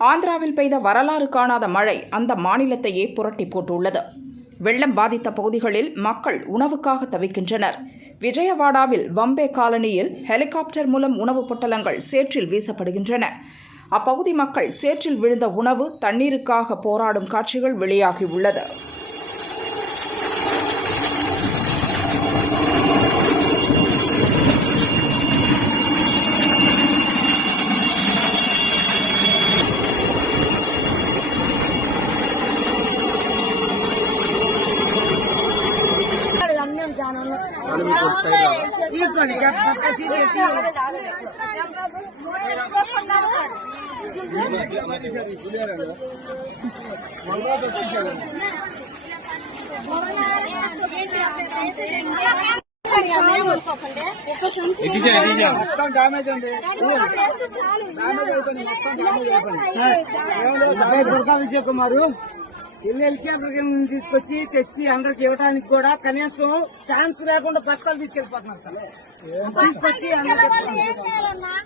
ஆந்திராவில் பெய்த வரலாறு காணாத மழை அந்த மாநிலத்தையே புரட்டி போட்டுள்ளது. வெள்ளம் பாதித்த பகுதிகளில் மக்கள் உணவுக்காக தவிக்கின்றனர். விஜயவாடாவில் வம்பே காலனியில் ஹெலிகாப்டர் மூலம் உணவுப் பொட்டலங்கள் சேற்றில் வீசப்படுகின்றன. அப்பகுதி மக்கள் சேற்றில் விழுந்த உணவு, தண்ணீருக்காக போராடும் காட்சிகள் வெளியாகியுள்ளது. దుర్గా విజయ్ కుమారు హెలికాప్టర్ తీసుకొచ్చి తెచ్చి అందరికి ఇవ్వడానికి కూడా కనీసం ఛాన్స్ లేకుండా బస్తాలు తీసుకెళ్లిపోతున్నారు సార్. తీసుకొచ్చి అందరికి